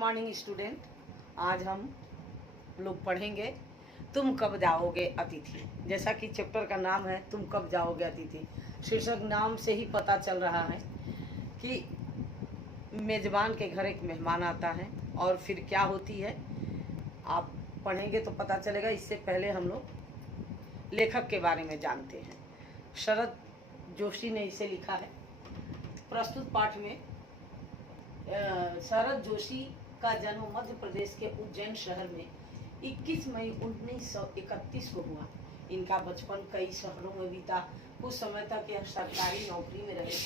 Morning student. आज हम लोग पढ़ेंगे तुम कब जाओगे अतिथि। जैसा कि चैप्टर का नाम है तुम कब जाओगे अतिथि। शीर्षक नाम से ही पता चल रहा है कि मेजबान के घर एक मेहमान आता है और फिर क्या होती है आप पढ़ेंगे तो पता चलेगा। इससे पहले हम लोग लेखक के बारे में जानते हैं। शरद जोशी ने इसे लिखा है। प्रस्तुत पाठ में शरद जोशी का जन्म मध्य प्रदेश के उज्जैन शहर में 21 मई 1931 को हुआ। इनका बचपन कई शहरों में बीता। कुछ समय तक यह सरकारी नौकरी में रहे,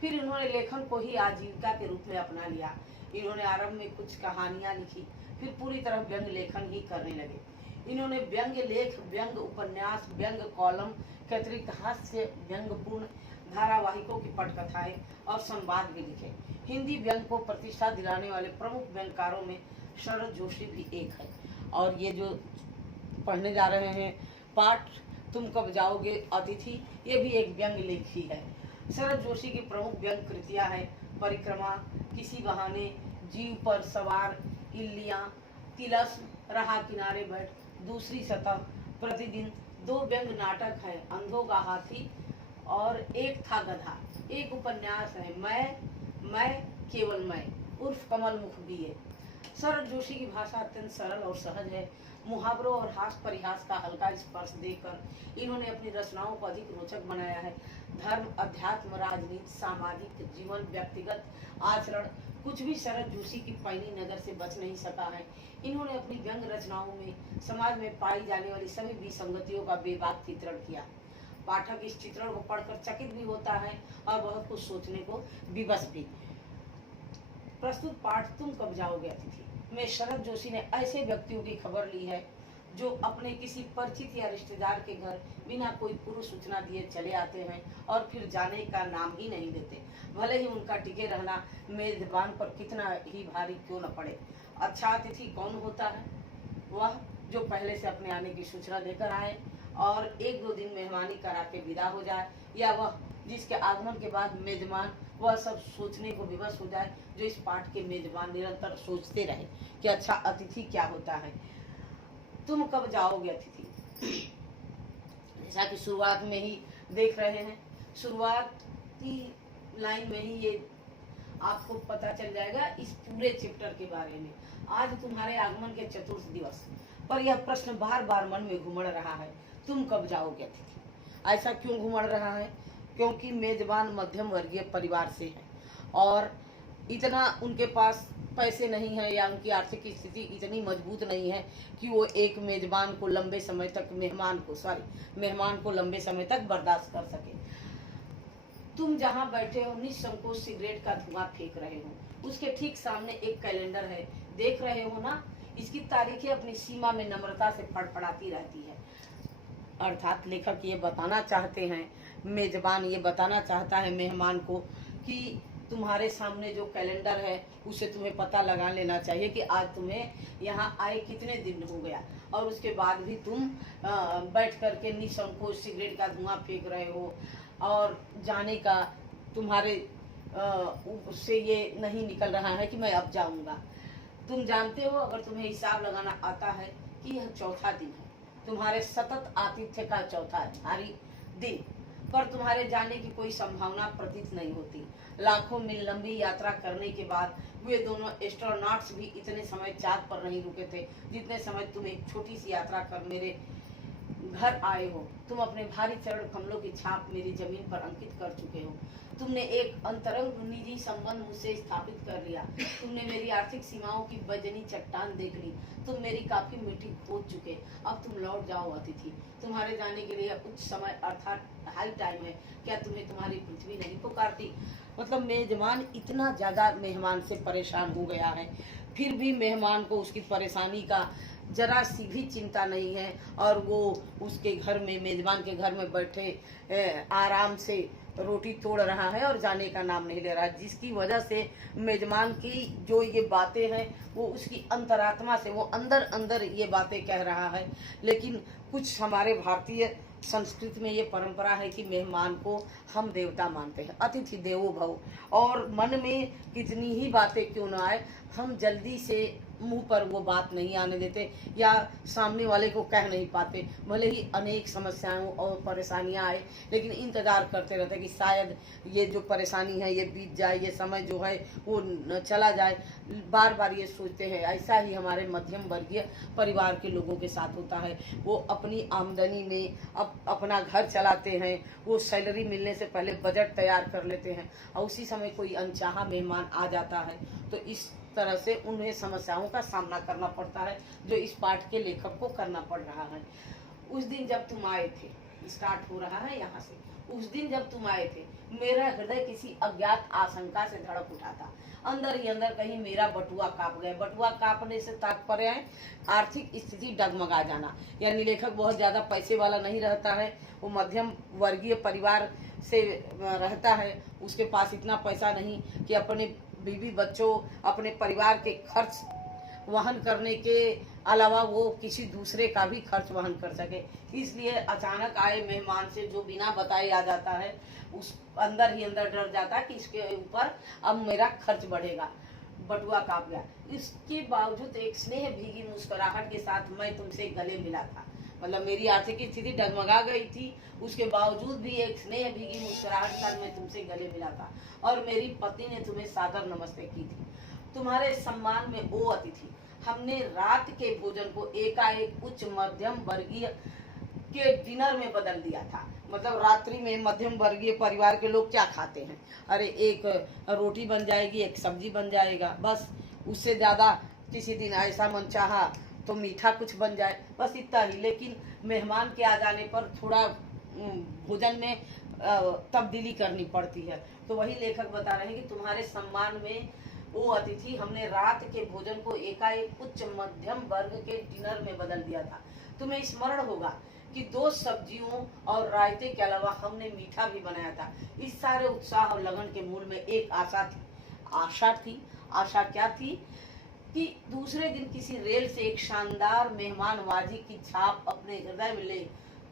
फिर इन्होंने लेखन को ही आजीविका के रूप में अपना लिया। इन्होंने आरंभ में कुछ कहानियां लिखी, फिर पूरी तरह व्यंग लेखन ही करने लगे। इन्होंने व्यंग लेख, व्यंग उपन्यास, व्यंग कॉलम के अतिरिक्त हास्य व्यंगपूर्ण धारावाहिकों की पटकथाएं और संवाद भी लिखे। हिंदी व्यंग को प्रतिष्ठा दिलाने वाले प्रमुख व्यंगकारों में शरद जोशी भी एक है। और ये जो पढ़ने जा रहे हैं पाठ तुम कब जाओगे अतिथि, ये भी एक व्यंग लेख ही है। शरद जोशी की प्रमुख व्यंग कृतियां हैं परिक्रमा, किसी बहाने, जीव पर सवार, इल्लियां, तिलस्म, रहा किनारे बैठ, दूसरी सतह, प्रतिदिन। दो व्यंग नाटक है अंधों का हाथी और एक था गधा। एक उपन्यास है मैं केवल मैं उर्फ कमल मुख बीए। शरद जोशी की भाषा अत्यंत सरल और सहज है। मुहावरों और हास परिहास का हल्का स्पर्श देकर इन्होंने अपनी रचनाओं को अधिक रोचक बनाया है। धर्म, अध्यात्म, राजनीति, सामाजिक जीवन, व्यक्तिगत आचरण, कुछ भी शरद जोशी की पैनी नजर से बच नहीं सका है। इन्होंने अपनी व्यंग रचनाओं में समाज में पाई जाने वाली सभी विसंगतियों का बेबाक चित्रण किया। पाठक इस चित्रण को पढ़कर चकित भी होता है और बहुत कुछ सोचने को विवश भी। प्रस्तुत पाठ तुम कब जाओगे अतिथि में शरद जोशी ने ऐसे व्यक्तियों की खबर ली है जो अपने किसी परिचित या रिश्तेदार के घर बिना कोई पूर्व सूचना दिए चले आते हैं और फिर जाने का नाम ही नहीं लेते, भले ही उनका टिके रहना मेजबान पर कितना ही भारी क्यों न पड़े। अच्छा अतिथि कौन होता है? वह जो पहले से अपने आने की सूचना देकर आए और एक दो दिन मेहमानी करा के विदा हो जाए, या वह जिसके आगमन के बाद मेजबान वह सब सोचने को विवश हो जाए जो इस पाठ के मेजबान निरंतर सोचते रहे कि अच्छा अतिथि क्या होता है। तुम कब जाओगे अतिथि। जैसा कि शुरुआत में ही देख रहे हैं, शुरुआती लाइन में ही ये आपको पता चल जाएगा इस पूरे चैप्टर के बारे में। आज तुम्हारे आगमन के चतुर्थ दिवस पर यह प्रश्न बार बार मन में घुमड़ रहा है, तुम कब जाओगे अतिथि। ऐसा क्यों घुमड़ रहा है? क्योंकि मेजबान मध्यम वर्गीय परिवार से है और इतना उनके पास पैसे नहीं है या उनकी आर्थिक स्थिति इतनी मजबूत नहीं है कि वो एक मेजबान को लंबे समय तक मेहमान को लंबे समय तक बर्दाश्त कर सके। तुम जहाँ बैठे हो निसंकोच सिगरेट का धुआं फेंक रहे हो, उसके ठीक सामने एक कैलेंडर है, देख रहे हो ना। इसकी तारीखें अपनी सीमा में नम्रता से फड़फड़ाती रहती है। अर्थात लेखक ये बताना चाहते हैं, मेजबान ये बताना चाहता है मेहमान को कि तुम्हारे सामने जो कैलेंडर है उसे तुम्हें पता लगा लेना चाहिए कि आज तुम्हें यहाँ आए कितने दिन हो गया, और उसके बाद भी तुम बैठ करके निसंकोच सिगरेट का धुआं फेंक रहे हो और जाने का तुम्हारे उससे ये नहीं निकल रहा है कि मैं अब जाऊंगा। तुम जानते हो, अगर तुम्हें हिसाब लगाना आता है कि यह चौथा दिन है, तुम्हारे सतत आतिथ्य का चौथा भारी दिन, पर तुम्हारे जाने की कोई संभावना प्रतीत नहीं होती। लाखों मील लंबी यात्रा करने के बाद वे दोनों एस्ट्रोनॉट्स भी इतने समय चांद पर नहीं रुके थे जितने समय तुम एक छोटी सी यात्रा कर मेरे घर आए हो। तुम अपने भारी चरण कमलों की छाप मेरी जमीन पर अंकित कर चुके हो। तुमने एक अंतरंग निजी संबंध मुझसे स्थापित कर लिया। तुमने मेरी आर्थिक सीमाओं की वजनी चट्टान देख ली। तुम मेरी काफी मिट्टी खोद चुके। अब तुम लौट जाओ अतिथि। तुम्हारे जाने के लिए उच्च समय अर्थात हाई टाइम है। क्या तुम्हें तुम्हारी पृथ्वी नहीं पुकारती? मतलब मेजबान इतना ज्यादा मेहमान से परेशान हो गया है, फिर भी मेहमान को उसकी परेशानी का जरा सी भी चिंता नहीं है और वो उसके घर में, मेजबान के घर में बैठे आराम से रोटी तोड़ रहा है और जाने का नाम नहीं ले रहा है, जिसकी वजह से मेजबान की जो ये बातें हैं वो उसकी अंतरात्मा से वो अंदर अंदर ये बातें कह रहा है। लेकिन कुछ हमारे भारतीय संस्कृत में ये परंपरा है कि मेहमान को हम देवता मानते हैं, अतिथि देवो भव। और मन में कितनी ही बातें क्यों ना आए, हम जल्दी से मुंह पर वो बात नहीं आने देते या सामने वाले को कह नहीं पाते। भले ही अनेक समस्याओं और परेशानियां आए, लेकिन इंतजार करते रहते कि शायद ये जो परेशानी है ये बीत जाए, ये समय जो है वो चला जाए। बार बार ये सोचते हैं। ऐसा ही हमारे मध्यम वर्गीय परिवार के लोगों के साथ होता है। वो अपनी आमदनी में अपना घर चलाते हैं, वो सैलरी मिलने से पहले बजट तैयार कर लेते हैं, और उसी समय कोई अनचाहा मेहमान आ जाता है तो इस तरह से उन्हें समस्याओं का सामना करना पड़ता है, जो इस पाठ के लेखक को करना पड़ रहा है। उस दिन जब तुम आए थे, स्टार्ट हो रहा है यहाँ से। उस दिन जब तुम आए थे, मेरा हृदय किसी अज्ञात आशंका से धड़क उठा था। अंदर ही अंदर कहीं मेरा बटुआ कांप गया। बटुआ कांपने से तात्पर्य है आर्थिक स्थिति डगमगा जाना। यानी लेखक बहुत ज्यादा पैसे वाला नहीं रहता है, वो मध्यम वर्गीय परिवार से रहता है। उसके पास इतना पैसा नहीं कि अपने बीवी बच्चों, अपने परिवार के खर्च वहन करने के अलावा वो किसी दूसरे का भी खर्च वहन कर सके। इसलिए अचानक आए मेहमान से जो बिना बताए आ जाता है, उस अंदर ही अंदर डर जाता है कि इसके ऊपर अब मेरा खर्च बढ़ेगा। बटुआ कांप गया। इसके बावजूद एक स्नेह भीगी मुस्कुराहट के साथ मैं तुमसे गले मिला था। मतलब मेरी आर्थिक स्थिति डगमगा गई थी, उसके बावजूद भी एक स्नेह भीगी मुस्कुराहट के साथ मैं तुमसे गले मिला था, और मेरी पत्नी ने तुम्हें सादर नमस्ते की थी। तुम्हारे सम्मान में ओ अतिथि, हमने रात के भोजन को एकाएक उच्च मध्यम वर्गीय के डिनर में बदल दिया था। मतलब रात्रि में मध्यम वर्गीय परिवार के लोग क्या खाते हैं? अरे एक रोटी बन जाएगी, एक सब्जी बन जाएगा, बस। उससे ज्यादा किसी दिन ऐसा मन चाहा तो मीठा कुछ बन जाए, बस इतना ही। लेकिन मेहमान के आ जाने पर थोड़ा भोजन में तब्दीली करनी पड़ती है। तो वही लेखक बता रहे हैं कि तुम्हारे सम्मान में वो अतिथि, हमने रात के भोजन को एकाएक उच्च मध्यम वर्ग के डिनर में बदल दिया था। तुम्हें स्मरण होगा कि 2 सब्जियों और रायते के अलावा हमने मीठा भी बनाया था। इस सारे उत्साह और लगन के मूल में एक आशा थी। आशा क्या थी? कि दूसरे दिन किसी रेल से एक शानदार मेहमानवाजी की छाप अपने हृदय में ले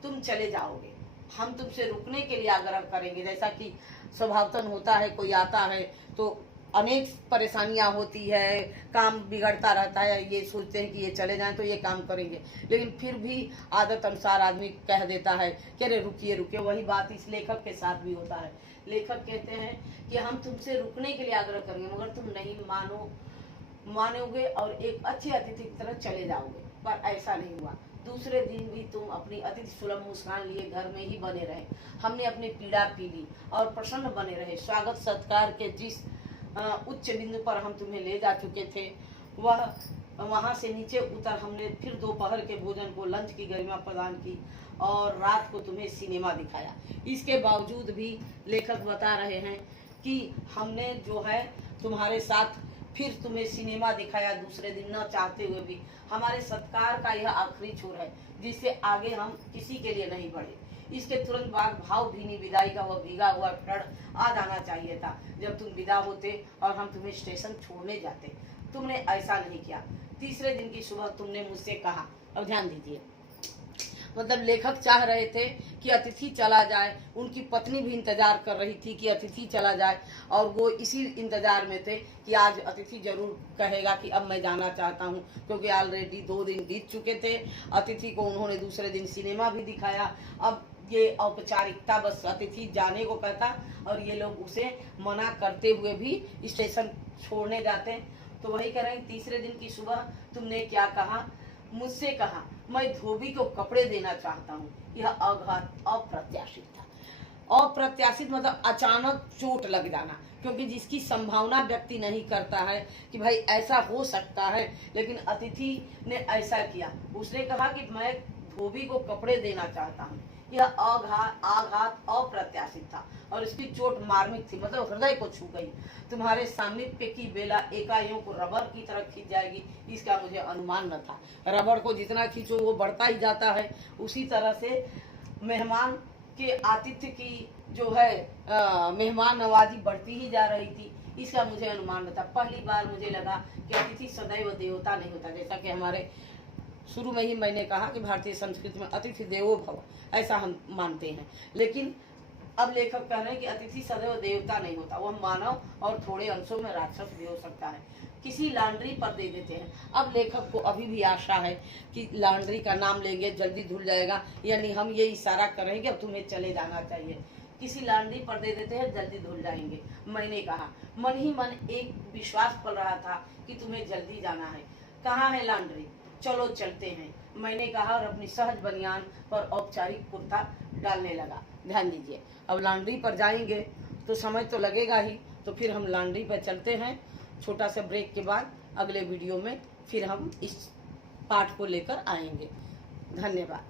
तुम चले जाओगे। हम तुमसे रुकने के लिए आग्रह करेंगे। जैसा कि स्वभावतन होता है, कोई आता है तो अनेक परेशानियां होती है, काम बिगड़ता रहता है, ये सोचते हैं कि ये चले जाएं तो ये काम करेंगे, लेकिन फिर भी आदत अनुसार आदमी कह देता है कि अरे रुकिए रुकिए। वही बात इस लेखक के साथ भी होता है। लेखक कहते हैं कि हम तुमसे रुकने के लिए आग्रह करेंगे, मगर तुम नहीं मानोगे और एक अच्छे अतिथि की तरह चले जाओगे। पर ऐसा नहीं हुआ। दूसरे दिन भी तुम अपनी अतिथि सुलभ मुस्कान लिए घर में ही बने रहे। हमने अपनी पीड़ा पी ली और प्रसन्न बने रहे। स्वागत सत्कार के जिस उच्च बिंदु पर हम तुम्हें ले जा चुके थे, वह वहां से नीचे उतर हमने फिर दोपहर के भोजन को लंच की गरिमा प्रदान की और रात को तुम्हें सिनेमा दिखाया। इसके बावजूद भी लेखक बता रहे हैं कि हमने जो है तुम्हारे साथ फिर तुम्हें सिनेमा दिखाया दूसरे दिन, न चाहते हुए भी। हमारे सत्कार का यह आखिरी छोर है, जिससे आगे हम किसी के लिए नहीं बढ़े। इसके तुरंत बाद भावभीनी विदाई का वह भीगा हुआ क्षण आ जाना चाहिए था, जब तुम विदा होते और हम तुम्हें स्टेशन छोड़ने जाते। तुमने ऐसा नहीं किया। तीसरे दिन की सुबह तुमने मुझसे कहा, अब ध्यान दीजिए, मतलब लेखक चाह रहे थे कि अतिथि चला जाए। उनकी पत्नी भी इंतजार कर रही थी कि अतिथि चला जाए, और वो इसी इंतजार में थे कि आज अतिथि जरूर कहेगा कि अब मैं जाना चाहता हूँ, क्योंकि ऑलरेडी 2 दिन बीत चुके थे। अतिथि को उन्होंने दूसरे दिन सिनेमा भी दिखाया। अब ये औपचारिकता, बस अतिथि जाने को कहता और ये लोग उसे मना करते हुए भी स्टेशन छोड़ने जाते। तो वही कह रहे हैं, तीसरे दिन की सुबह तुमने क्या कहा? मुझसे कहा, मैं धोबी को कपड़े देना चाहता हूँ। यह आघात अप्रत्याशित था। अप्रत्याशित मतलब अचानक चोट लग जाना, क्योंकि जिसकी संभावना व्यक्ति नहीं करता है कि भाई ऐसा हो सकता है, लेकिन अतिथि ने ऐसा किया। उसने कहा कि मैं धोबी को कपड़े देना चाहता हूँ। यह आघात अप्रत्याशित था और इसकी चोट मार्मिक थी, मतलब हृदय को छू गई। तुम्हारे सामीप्य की बेला इकाइयों को रबर की तरह खींच जाएगी, इसका मुझे अनुमान न था। रबर को जितना खींचो वो बढ़ता ही जाता है। उसी तरह से मेहमान के आतिथ्य की जो है मेहमान नवाजी बढ़ती ही जा रही थी, इसका मुझे अनुमान न था। पहली बार मुझे लगा कि अतिथि सदैव देवता नहीं होता। जैसा कि हमारे शुरू में ही मैंने कहा कि भारतीय संस्कृति में अतिथि देवो भव, ऐसा हम मानते हैं। लेकिन अब लेखक कह रहे हैं कि अतिथि सदैव देवता नहीं होता, वह मानव और थोड़े अंशों में राक्षस भी हो सकता है। किसी लॉन्ड्री पर दे देते हैं। अब लेखक को अभी भी आशा है कि लॉन्ड्री का नाम लेंगे जल्दी धुल जाएगा, यानी हम ये इशारा करेंगे अब तुम्हें चले जाना चाहिए। किसी लॉन्ड्री पर दे देते हैं, जल्दी धुल जाएंगे। मैंने कहा, मन ही मन एक विश्वास पल रहा था कि तुम्हें जल्दी जाना है। कहाँ है लॉन्ड्री? चलो चलते हैं, मैंने कहा और अपनी सहज बनियान पर औपचारिक कुर्ता डालने लगा। ध्यान दीजिए, अब लॉन्ड्री पर जाएंगे तो समय तो लगेगा ही, तो फिर हम लॉन्ड्री पर चलते हैं। छोटा सा ब्रेक के बाद अगले वीडियो में फिर हम इस पाठ को लेकर आएंगे। धन्यवाद।